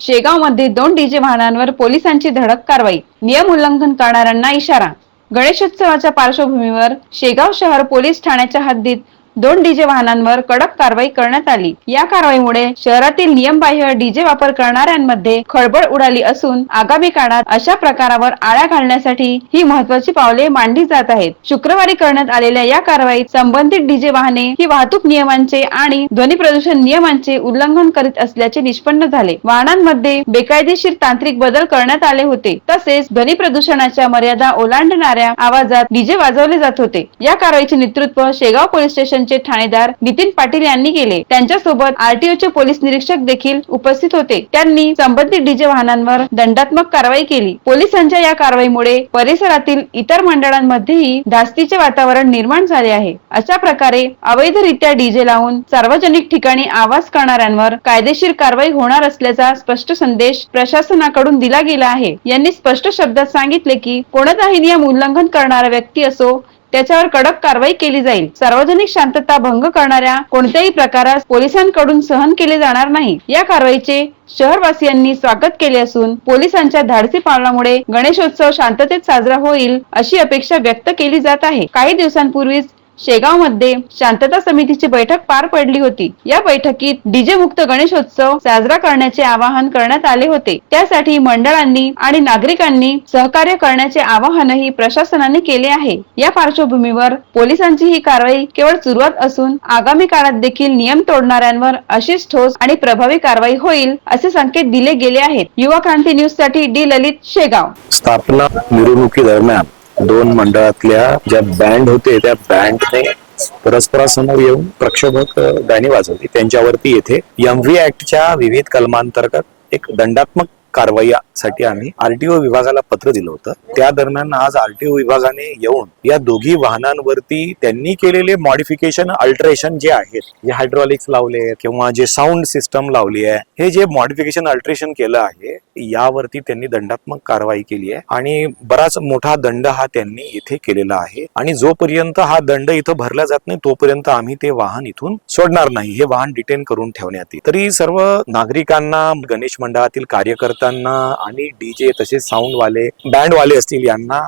शेगावमध्ये दोन डीजे वाहनांवर पोलिसांची धडक कारवाई. नियम उल्लंघन करणाऱ्यांना इशारा. गणेशोत्सवाच्या पार्श्वभूमीवर शेगाव शहर पोलीस ठाण्याच्या हद्दीत दोन डीजे वाहनांवर कडक कारवाई करण्यात आली. या कारवाईमुळे शहरातील नियमबाह्य डीजे वापर करणाऱ्यांमध्ये खळबळ उडाली असून आगामी काळात अशा प्रकारावर आळा घालण्यासाठी ही महत्वाची पावले मांडली जात आहेत. शुक्रवारी करण्यात आलेल्या या कारवाईत संबंधित डीजे वाहने ही वाहतूक नियमांचे आणि ध्वनी प्रदूषण नियमांचे उल्लंघन करीत असल्याचे निष्पन्न झाले. वाहनांमध्ये बेकायदेशीर तांत्रिक बदल करण्यात आले होते. तसेच ध्वनी प्रदूषणाच्या मर्यादा ओलांडणाऱ्या आवाजात डीजे वाजवले जात होते. या कारवाईचे नेतृत्व शेगाव पोलीस स्टेशन स्टेशनचे ठाणेदार नितीन पाटील यांनी केले. त्यांच्यासोबत आरटीओचे पोलीस निरीक्षक देखील उपस्थित होते. त्यांनी संबंधित डीजे वाहनांवर दंडात्मक कारवाई केली. पोलिसांच्या या कारवाईमुळे परिसरातील इतर मंडळांमध्येही धास्तीचे वातावरण निर्माण झाले आहे. अशा प्रकारे अवैधरित्या डीजे लावून सार्वजनिक ठिकाणी आवाज करणाऱ्यांवर कायदेशीर कारवाई होणार असल्याचा स्पष्ट संदेश प्रशासनाकडून दिला गेला आहे. यांनी स्पष्ट शब्दात सांगितले की कोणताही नियम उल्लंघन करणारा व्यक्ती असो त्याच्यावर कडक कारवाई केली जाईल. सार्वजनिक शांतता भंग करणाऱ्या कोणत्याही प्रकारास पोलिसांकडून सहन केले जाणार नाही. या कारवाईचे शहरवासियांनी स्वागत केले असून पोलिसांच्या धाडसी पावलामुळे गणेशोत्सव शांततेत साजरा होईल अशी अपेक्षा व्यक्त केली जात आहे. काही दिवसांपूर्वीच शेगावमध्ये शांतता समितीची बैठक पार पडली होती. या बैठकीत डीजे मुक्त गणेशोत्सव साजरा करण्याचे आवाहन करण्यात आले होते. त्यासाठी मंडळांनी आणि नागरिकांनी सहकार्य करण्याचे आवाहनही प्रशासनाने केले आहे. या पार्श्वभूमीवर पोलिसांची ही कारवाई केवळ सुरुवात असून आगामी काळात देखील नियम तोडणाऱ्यांवर अशीच ठोस आणि प्रभावी कारवाई होईल असे संकेत दिले गेले आहेत. युवा क्रांती न्यूजसाठी डी ललित शेगाव. स्थापना मिरवणुकी दरम्यान दोन मंडळातल्या ज्या बँड होते त्या बँडने परस्परासमोर येऊन प्रक्षोभक गाणी वाजवली. त्यांच्यावरती येथे एम व्ही ऍक्टच्या विविध कलमांतर्गत एक दंडात्मक कारवाईसाठी आम्ही आरटीओ विभागाला पत्र दिलं होतं. त्या दरम्यान आज आरटीओ विभागाने येऊन या दोघी वाहनांवरती त्यांनी केलेले मॉडिफिकेशन अल्ट्रेशन जे आहेत जे हायड्रॉलिक्स लावले किंवा जे साऊंड सिस्टम लावली आहे हे जे मॉडिफिकेशन अल्ट्रेशन केलं आहे यावरती त्यांनी दंडात्मक कारवाई केली आहे आणि बराच मोठा दंड हा त्यांनी इथे केलेला आहे आणि जोपर्यंत हा दंड इथं भरला जात नाही तोपर्यंत आम्ही ते वाहन इथून सोडणार नाही. हे वाहन डिटेन करून ठेवण्यात येईल. तरी सर्व नागरिकांना गणेश मंडळातील कार्यकर्ते कार्यकर्त्यांना आणि डीजे तसेच साऊंड वाले बँड वाले असतील यांना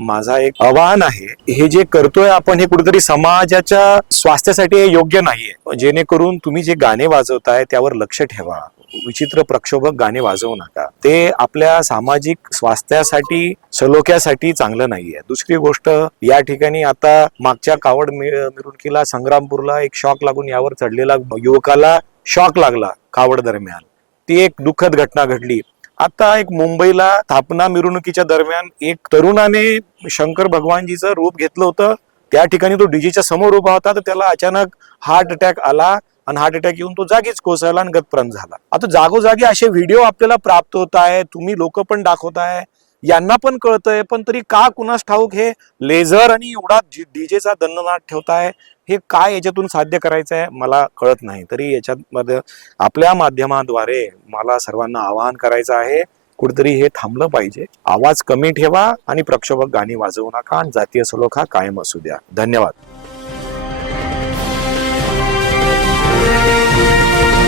माझा एक आवाहन आहे. हे जे करतोय आपण हे कुठेतरी समाजाच्या स्वास्थ्यासाठी हे योग्य नाहीये. जेणेकरून तुम्ही जे गाणे वाजवताय त्यावर लक्ष ठेवा. विचित्र प्रक्षोभक गाणे वाजवू नका. ते आपल्या सामाजिक स्वास्थ्यासाठी सलोख्यासाठी चांगलं नाहीये. दुसरी गोष्ट या ठिकाणी आता मागच्या कावड मिरुणकीला मिरवणुकीला संग्रामपूरला एक शॉक लागून यावर चढलेला युवकाला शॉक लागला कावड दरम्यान. ती एक दुःखद घटना घडली. आता एक मुंबईला स्थापना मिरवणुकीच्या दरम्यान एक तरुणाने शंकर भगवानजीचं रूप घेतलं होतं. त्या ठिकाणी तो डीजेच्या समोर उभा होता तर त्याला अचानक हार्ट अटॅक आला आणि हार्ट अटॅक येऊन तो जागीच कोसळला आणि गतप्रम झाला. आता जागोजागी असे व्हिडिओ आपल्याला प्राप्त होत आहे तुम्ही लोक पण दाखवत आहे यांना पण कळतंय पण तरी का कुणास ठाऊक हे लेझर आणि एवढा डीजेचा दंडनाट ठेवताय हे काय याच्यातून साध्य करायचं आहे मला कळत नाही. तरी याच्यामध्ये आपल्या माध्यमाद्वारे मला सर्वांना आवाहन करायचं आहे कुठेतरी हे थांबलं पाहिजे. आवाज कमी ठेवा आणि प्रक्षोभक गाणी वाजवू नका आणि जातीय सलोखा कायम असू द्या. धन्यवाद.